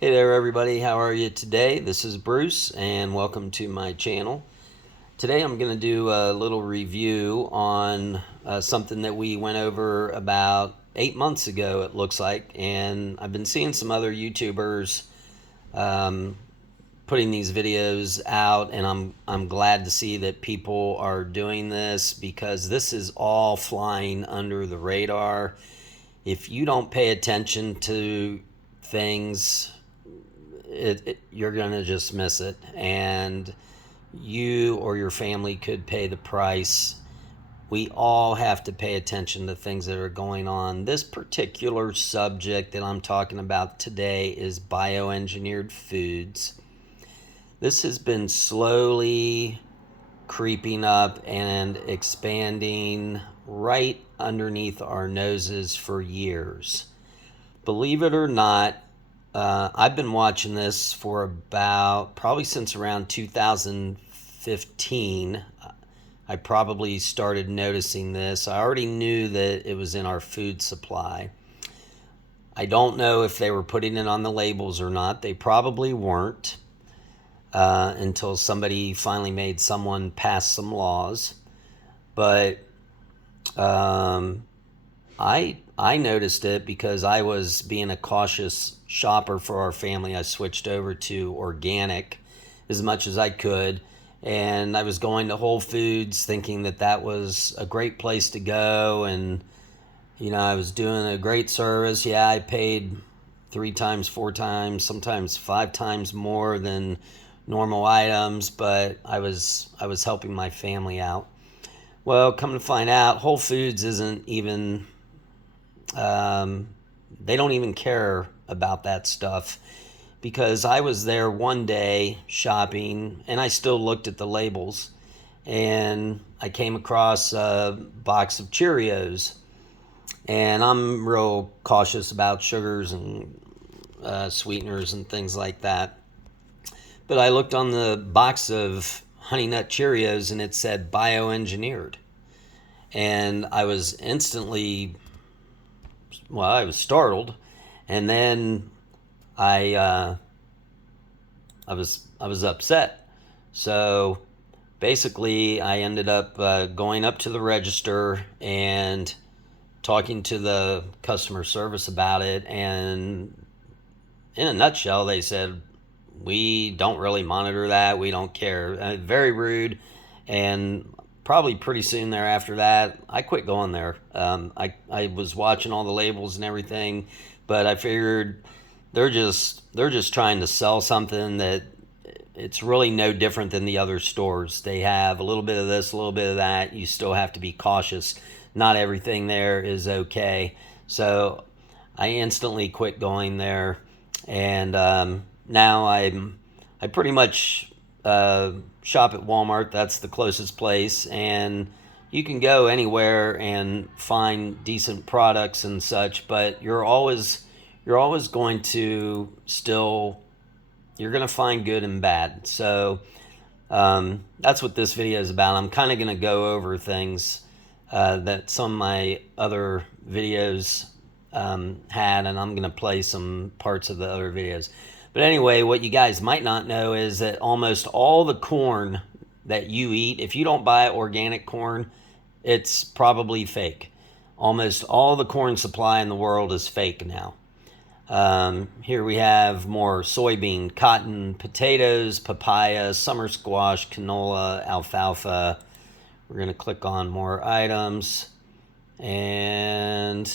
Hey there everybody, how are you today? This is Bruce and welcome to my channel. Today I'm going to do a little review on something that we went over about 8 months ago, it looks like, and I've been seeing some other YouTubers putting these videos out, and I'm glad to see that people are doing this because this is all flying under the radar. If you don't pay attention to things, you're going to just miss it, and you or your family could pay the price. We all have to pay attention to things that are going on. This particular subject that I'm talking about today is bioengineered foods. This has been slowly creeping up and expanding right underneath our noses for years. Believe it or not, I've been watching this for about probably since around 2015. I probably started noticing this. I already knew that it was in our food supply. I don't know if they were putting it on the labels or not. They probably weren't until somebody finally made someone pass some laws. But I noticed it because I was being a cautious shopper for our family. I switched over to organic as much as I could, and I was going to Whole Foods thinking that that was a great place to go, and I was doing a great service. Yeah, I paid 3 times, 4 times, sometimes 5 times more than normal items, but I was helping my family out. Well, come to find out, Whole Foods isn't even they don't even care about that stuff, because I was there one day shopping and I still looked at the labels, and I came across a box of Cheerios, and I'm real cautious about sugars and sweeteners and things like that. But I looked on the box of Honey Nut Cheerios and it said bioengineered, and I was instantly, well, I was startled, and then I was upset. So basically, I ended up going up to the register and talking to the customer service about it. And in a nutshell, they said, "We don't really monitor that. We don't care." Very rude, and probably pretty soon thereafter that, I quit going there. I was watching all the labels and everything, but I figured they're just trying to sell something that it's really no different than the other stores. They have a little bit of this, a little bit of that. You still have to be cautious. Not everything there is okay. So I instantly quit going there, and now I pretty much shop at Walmart. That's the closest place, and you can go anywhere and find decent products and such, but you're always going to still, you're going to find good and bad. So that's what this video is about. I'm kind of going to go over things that some of my other videos had, and I'm going to play some parts of the other videos. But anyway, what you guys might not know is that almost all the corn that you eat, if you don't buy organic corn, it's probably fake. Almost all the corn supply in the world is fake now. Here we have more soybean, cotton, potatoes, papaya, summer squash, canola, alfalfa. We're going to click on more items, and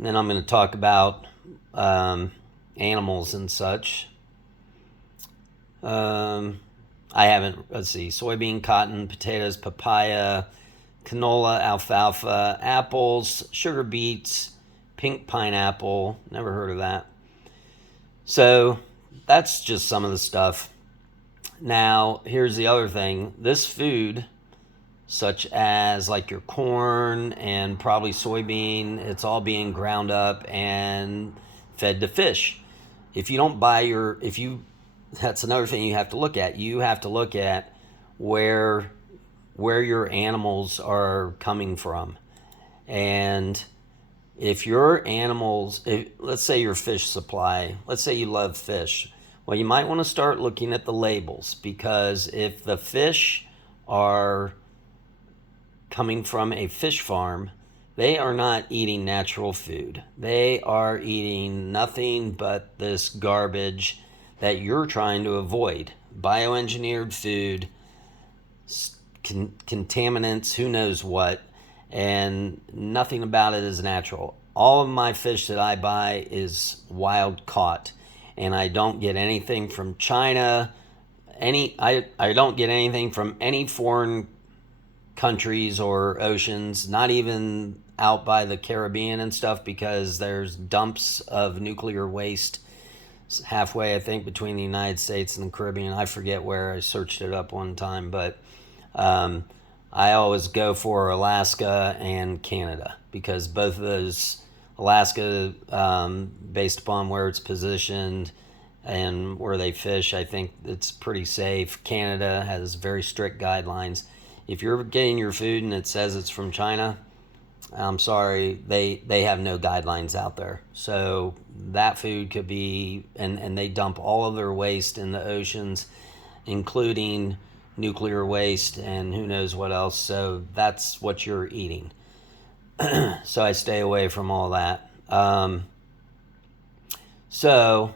then I'm going to talk about animals and such. I haven't, let's see, soybean, cotton, potatoes, papaya, canola, alfalfa, apples, sugar beets, pink pineapple. Never heard of that. So that's just some of the stuff. Now, here's the other thing. This food, such as like your corn and probably soybean, it's all being ground up and fed to fish. If you don't buy your, that's another thing you have to look at. You have to look at where your animals are coming from. And if your animals, let's say your fish supply, let's say you love fish, well, you might want to start looking at the labels, because if the fish are coming from a fish farm, they are not eating natural food. They are eating nothing but this garbage that you're trying to avoid. Bioengineered food, contaminants, who knows what, and nothing about it is natural. All of my fish that I buy is wild caught, and I don't get anything from China. I don't get anything from any foreign countries or oceans, not even out by the Caribbean and stuff, because there's dumps of nuclear waste halfway, I think, between the United States and the Caribbean. I forget where. I searched it up one time, but um, I always go for Alaska and Canada, because both of those, Alaska, based upon where it's positioned and where they fish, I think it's pretty safe. Canada has very strict guidelines. If you're getting your food and it says it's from China, I'm sorry, they have no guidelines out there. So that food could be, and they dump all of their waste in the oceans, including nuclear waste and who knows what else. So that's what you're eating. So I stay away from all that. So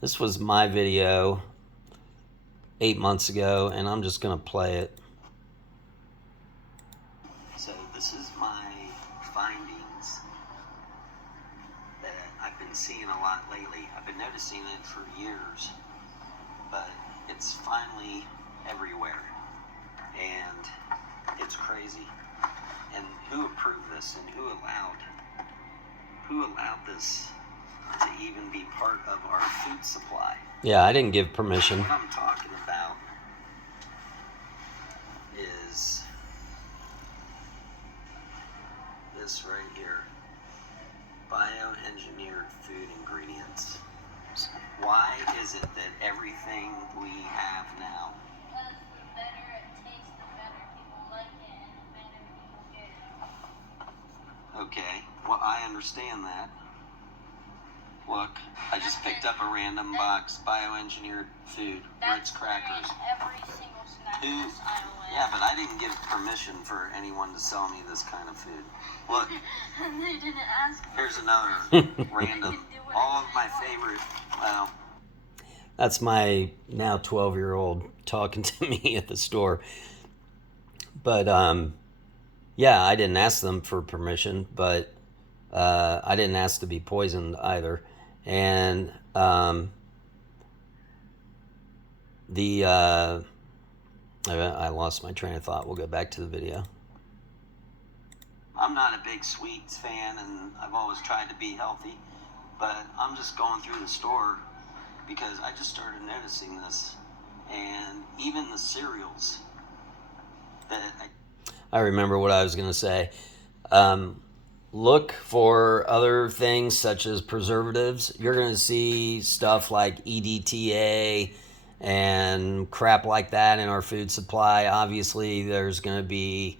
this was my video 8 months ago, and I'm just going to play it. So this is my findings that I've been seeing a lot lately. I've been noticing it for years, but it's finally everywhere, and it's crazy. And who approved this, and who allowed this to even be part of our food supply? Yeah, I didn't give permission. What I'm talking about is this right here: bioengineered food ingredients. Why is it that everything we have now? Because the better it tastes, the better people like it, and the better people get it. Okay, well, I understand that. Look, I just picked up a random box, bioengineered food, Ritz crackers. Every single snack in this aisle. Yeah, but I didn't give permission for anyone to sell me this kind of food. Look. They didn't ask me. Here's another random, all of my favorite, well, that's my now 12-year-old talking to me at the store. But, yeah, I didn't ask them for permission, but I didn't ask to be poisoned either. And I lost my train of thought. We'll go back to the video. I'm not a big sweets fan, and I've always tried to be healthy, but I'm just going through the store because I just started noticing this. And even the cereals that I remember what I was going to say. Look for other things such as preservatives. You're going to see stuff like EDTA and crap like that in our food supply. Obviously, there's going to be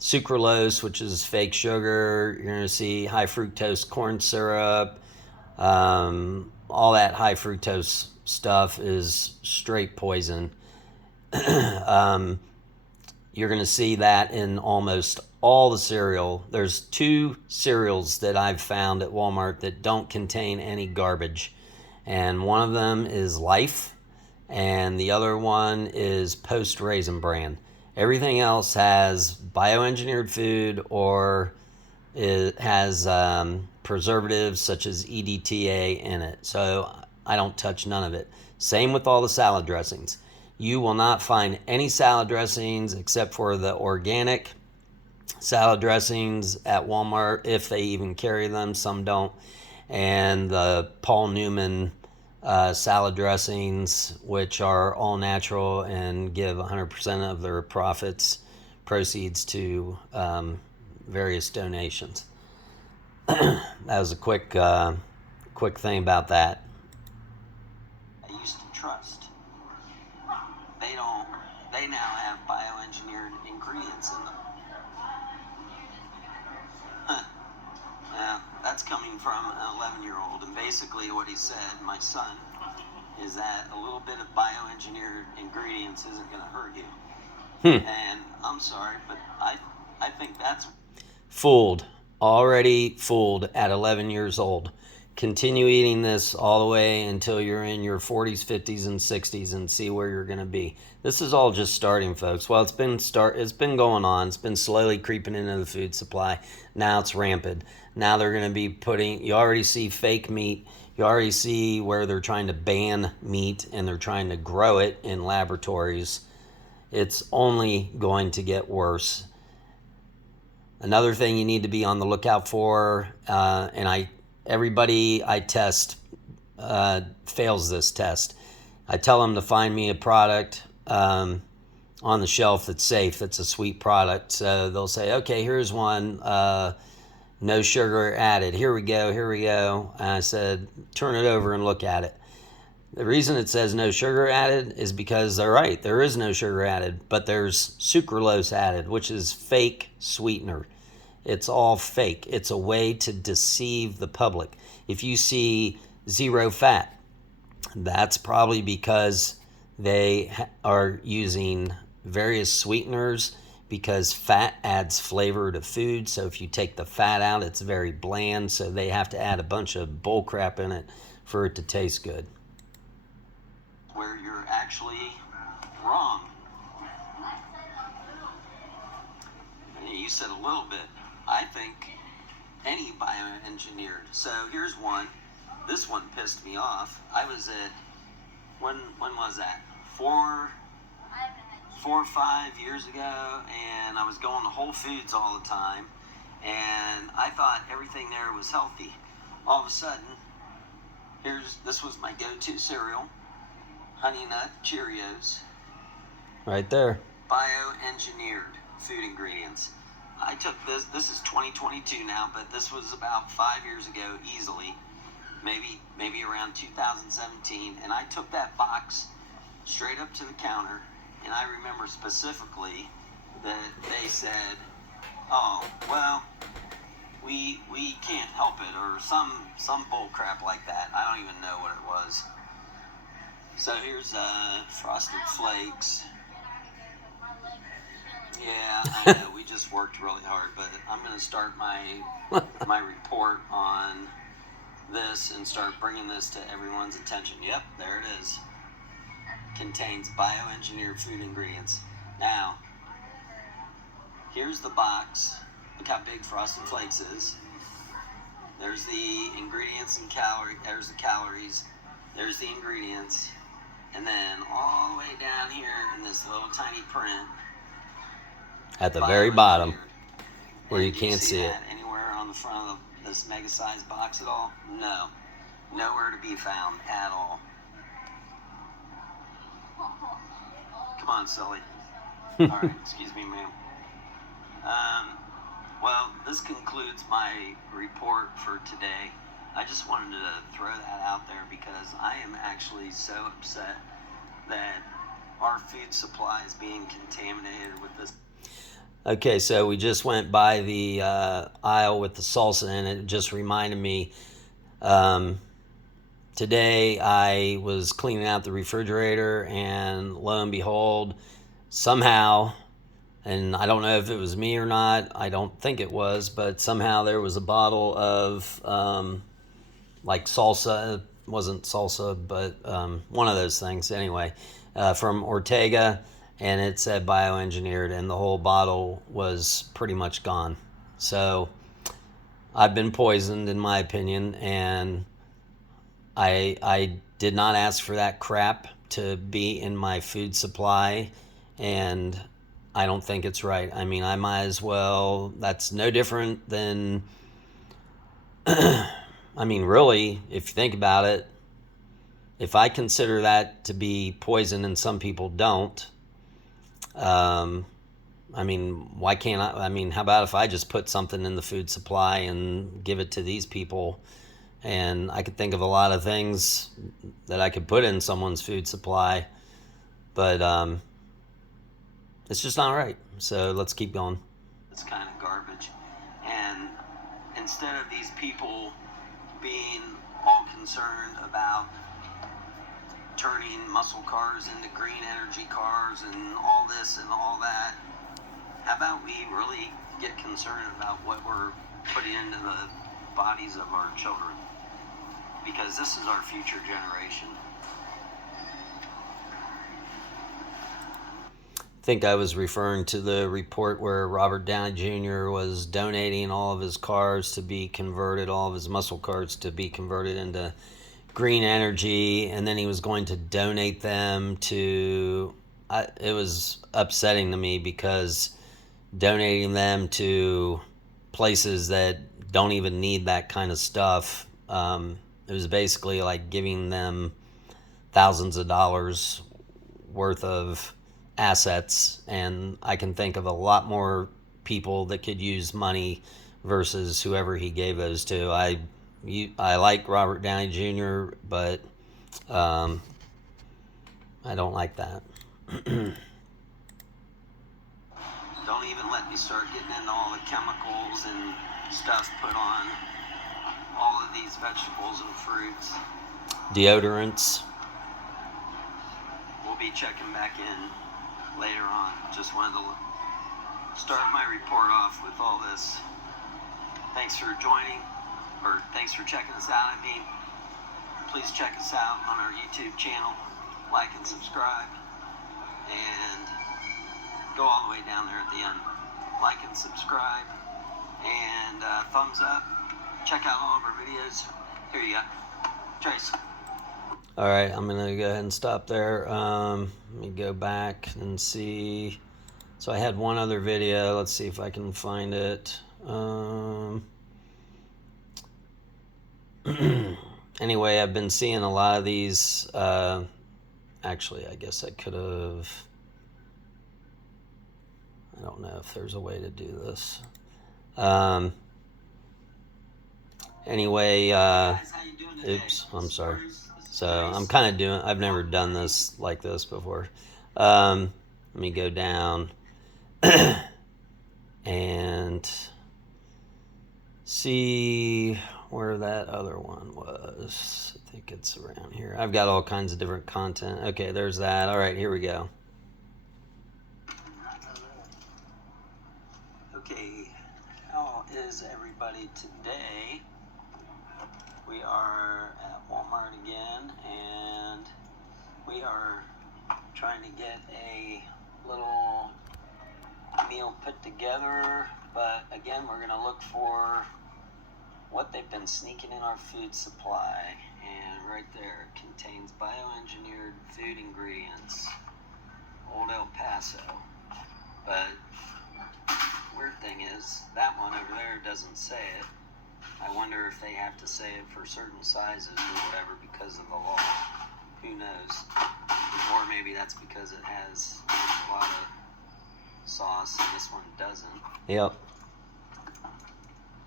sucralose, which is fake sugar. You're going to see high fructose corn syrup. All that high fructose stuff is straight poison. You're going to see that in almost all the cereal. There's 2 cereals that I've found at Walmart that don't contain any garbage. And one of them is Life, and the other one is Post Raisin Bran. Everything else has bioengineered food, or it has preservatives such as EDTA in it. So I don't touch none of it. Same with all the salad dressings. You will not find any salad dressings except for the organic salad dressings at Walmart, if they even carry them. Some don't. And the Paul Newman salad dressings, which are all natural and give 100% of their proceeds to various donations. That was a quick thing about that. I used to trust. They now have bioengineered ingredients in them. Huh. that's coming from an 11-year-old. And basically what he said, my son, is that a little bit of bioengineered ingredients isn't going to hurt you. And I'm sorry, but I think that's fooled. Already fooled at 11 years old. Continue eating this all the way until you're in your 40s, 50s, and 60s and see where you're going to be. This is all just starting, folks. Well, it's been going on. It's been slowly creeping into the food supply. Now it's rampant. Now they're going to be you already see fake meat. You already see where they're trying to ban meat and they're trying to grow it in laboratories. It's only going to get worse. Another thing you need to be on the lookout for, and everybody I test fails this test. I tell them to find me a product on the shelf that's safe, that's a sweet product. So they'll say, okay, here's one, no sugar added. Here we go. And I said, turn it over and look at it. The reason it says no sugar added is because they're right. There is no sugar added, but there's sucralose added, which is fake sweetener. It's all fake. It's a way to deceive the public. If you see zero fat, that's probably because they are using various sweeteners, because fat adds flavor to food. So if you take the fat out, it's very bland. So they have to add a bunch of bull crap in it for it to taste good. Where you're actually wrong. You said a little bit. I think any bioengineered. So here's one. This one pissed me off. I was at, when was that? 4 or 5 years ago, and I was going to Whole Foods all the time, and I thought everything there was healthy. All of a sudden, this was my go-to cereal, Honey Nut Cheerios. Right there. Bioengineered food ingredients. I took this is 2022 now, but this was about 5 years ago easily, maybe around 2017, and I took that box straight up to the counter, and I remember specifically that they said, oh, well, we can't help it, or some bull crap like that. I don't even know what it was. So here's Frosted Flakes. Yeah, I know, we just worked really hard, but I'm going to start my report on this and start bringing this to everyone's attention. Yep, there it is. Contains bioengineered food ingredients. Now, here's the box. Look how big Frosted Flakes is. There's the ingredients and there's the calories. There's the ingredients. And then all the way down here in this little tiny print, at the very bottom, where you can't see it. Anywhere on the front of this mega-sized box at all? No. Nowhere to be found at all. Come on, silly. All right, excuse me, ma'am. Well, this concludes my report for today. I just wanted to throw that out there because I am actually so upset that our food supply is being contaminated with this. Okay, so we just went by the aisle with the salsa, and it just reminded me, today I was cleaning out the refrigerator, and lo and behold, somehow, and I don't know if it was me or not, I don't think it was, but somehow there was a bottle of like salsa. It wasn't salsa, but one of those things anyway, from Ortega, and it said bioengineered, and the whole bottle was pretty much gone. So I've been poisoned, in my opinion, and I did not ask for that crap to be in my food supply, and I don't think it's right. I mean, I might as well, that's no different than, I mean, really, if you think about it, if I consider that to be poison and some people don't, I mean, why can't I mean, how about if I just put something in the food supply and give it to these people? And I could think of a lot of things that I could put in someone's food supply, but it's just not right. So let's keep going. It's kind of garbage. And instead of these people being all concerned about turning muscle cars into green energy cars and all this and all that, how about we really get concerned about what we're putting into the bodies of our children? Because this is our future generation. I think I was referring to the report where Robert Downey Jr. was donating all of his cars to be converted, all of his muscle cars to be converted into green energy, and then he was going to donate them to... it was upsetting to me because donating them to places that don't even need that kind of stuff, it was basically like giving them thousands of dollars worth of assets, and I can think of a lot more people that could use money versus whoever he gave those to. I like Robert Downey Jr., but I don't like that. Don't even let me start getting into all the chemicals and stuff put on all of these vegetables and fruits. Deodorants. We'll be checking back in later on. Just wanted to start my report off with all this. Thanks for joining, or thanks for checking us out. Please check us out on our YouTube channel, like and subscribe, and go all the way down there at the end. Like and subscribe, and thumbs up. Check out all of our videos. Here you go. Trace. All right, I'm going to go ahead and stop there. Let me go back and see. So I had one other video. Let's see if I can find it. Anyway, I've been seeing a lot of these. Actually, I guess I could have... I don't know if there's a way to do this. Anyway, oops, I'm sorry. So I'm kind of doing... I've never done this like this before. Let me go down and see where that other one was. I think it's around here. I've got all kinds of different content. Okay, there's that. All right, here we go. Okay, how is everybody today? We are at Walmart again, and we are trying to get a little meal put together, but again, we're going to look for what they've been sneaking in our food supply. And right there, it contains bioengineered food ingredients, Old El Paso. But weird thing is, that one over there doesn't say it. I wonder if they have to say it for certain sizes or whatever because of the law. Who knows? Or maybe that's because it has a lot of sauce and this one doesn't. Yep.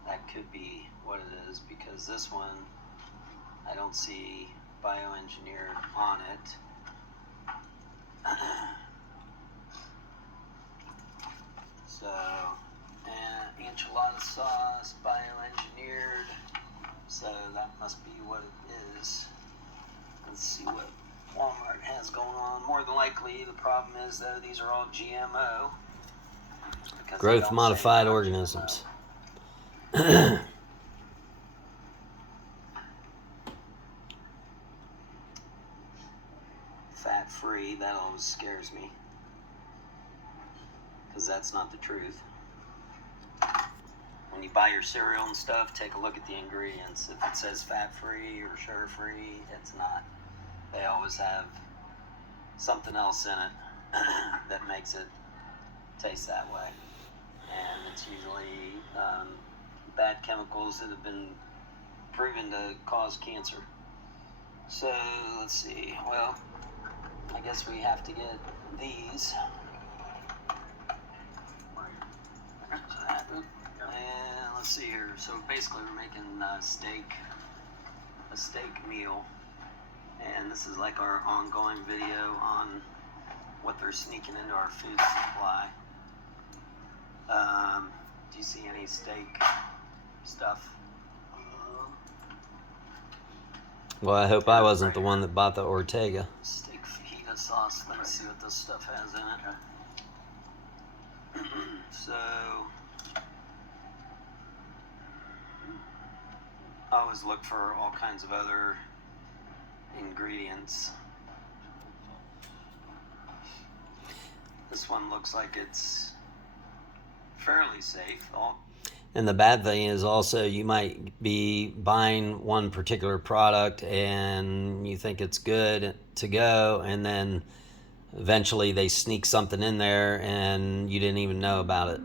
That could be what it is, because this one, I don't see bioengineered on it. So, and enchilada sauce, bioengineered. So that must be what it is. Let's see what Walmart has going on. More than likely, the problem is, though, these are all GMO. Growth modified organisms. Fat free, that always scares me, because that's not the truth. When you buy your cereal and stuff, take a look at the ingredients. If it says fat free or sugar free, it's not. They always have something else in it that makes it taste that way. And it's usually bad chemicals that have been proven to cause cancer. So, let's see. Well, I guess we have to get these. And let's see here. So basically we're making a steak meal. And this is like our ongoing video on what they're sneaking into our food supply. Do you see any steak stuff? Well, I hope I wasn't the one that bought the Ortega. Steak fajita sauce. Let me see what this stuff has in it. So, I always look for all kinds of other ingredients. This one looks like it's fairly safe. And the bad thing is also you might be buying one particular product and you think it's good to go, and then eventually they sneak something in there and you didn't even know about it.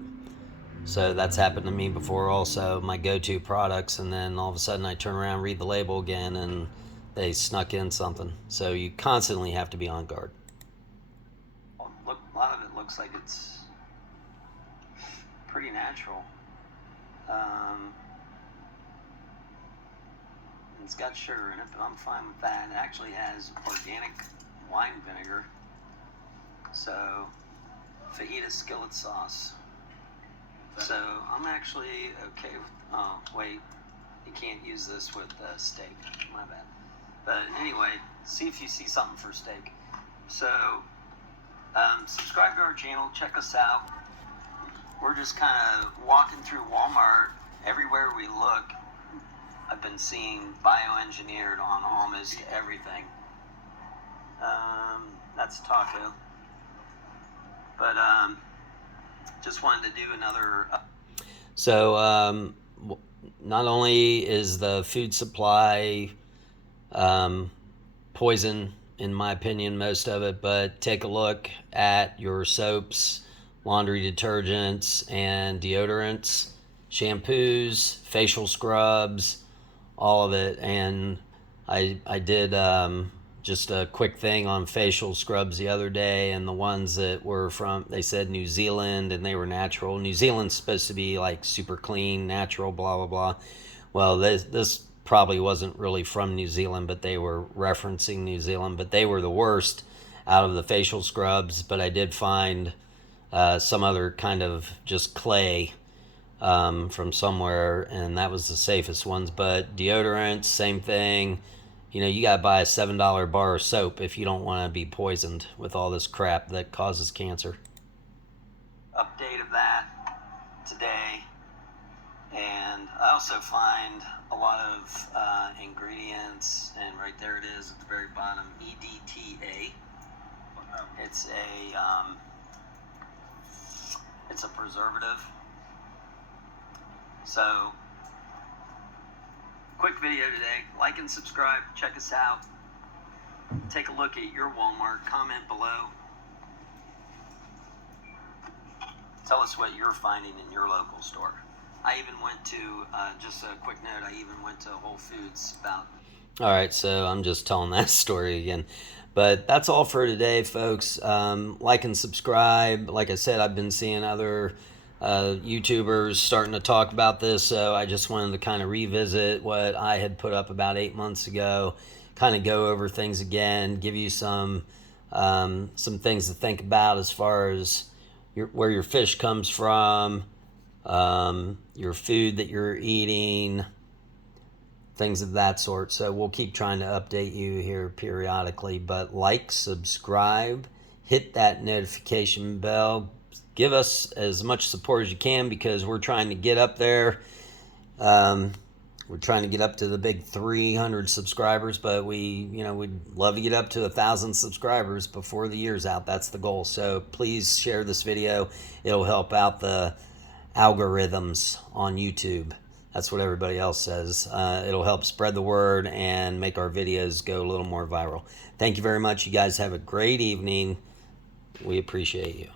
So that's happened to me before also, my go-to products, and then all of a sudden I turn around, read the label again, and they snuck in something. So you constantly have to be on guard. Look, a lot of it looks like it's pretty natural. It's got sugar in it, but I'm fine with that. It actually has organic wine vinegar. So, fajita skillet sauce. So, I'm actually okay with, oh, wait, you can't use this with steak. My bad. But anyway, see if you see something for steak. So, subscribe to our channel, check us out. We're just kind of walking through Walmart. Everywhere we look, I've been seeing bioengineered on almost everything. That's taco. But just wanted to do another. So not only is the food supply poison, in my opinion, most of it, but take a look at your soaps, laundry detergents, and deodorants, shampoos, facial scrubs, all of it. And I did just a quick thing on facial scrubs the other day, and the ones that were from, they said New Zealand, and they were natural. New Zealand's supposed to be like super clean, natural, blah, blah, blah. Well, this probably wasn't really from New Zealand, but they were referencing New Zealand, but they were the worst out of the facial scrubs. But I did find some other kind of just clay from somewhere, and that was the safest ones. But deodorants, same thing. You know, you gotta buy a $7 bar of soap if you don't want to be poisoned with all this crap that causes cancer. Update of that today. And I also find a lot of ingredients, and right there it is at the very bottom, EDTA. It's a preservative. So, quick video today. Like and subscribe. Check us out. Take a look at your Walmart. Comment below. Tell us what you're finding in your local store. I even went to, just a quick note, I even went to Whole Foods about... All right, so I'm just telling that story again. But that's all for today, folks. Like and subscribe. Like I said, I've been seeing other YouTubers starting to talk about this, so I just wanted to kind of revisit what I had put up about 8 months ago, kind of go over things again, give you some things to think about as far as where your fish comes from, your food that you're eating, things of that sort. So we'll keep trying to update you here periodically, but like, subscribe, hit that notification bell, give us as much support as you can, because we're trying to get up there. We're trying to get up to the big 300 subscribers, but we'd love to get up to 1,000 subscribers before the year's out. That's the goal. So please share this video. It'll help out the algorithms on YouTube. That's what everybody else says. It'll help spread the word and make our videos go a little more viral. Thank you very much. You guys have a great evening. We appreciate you.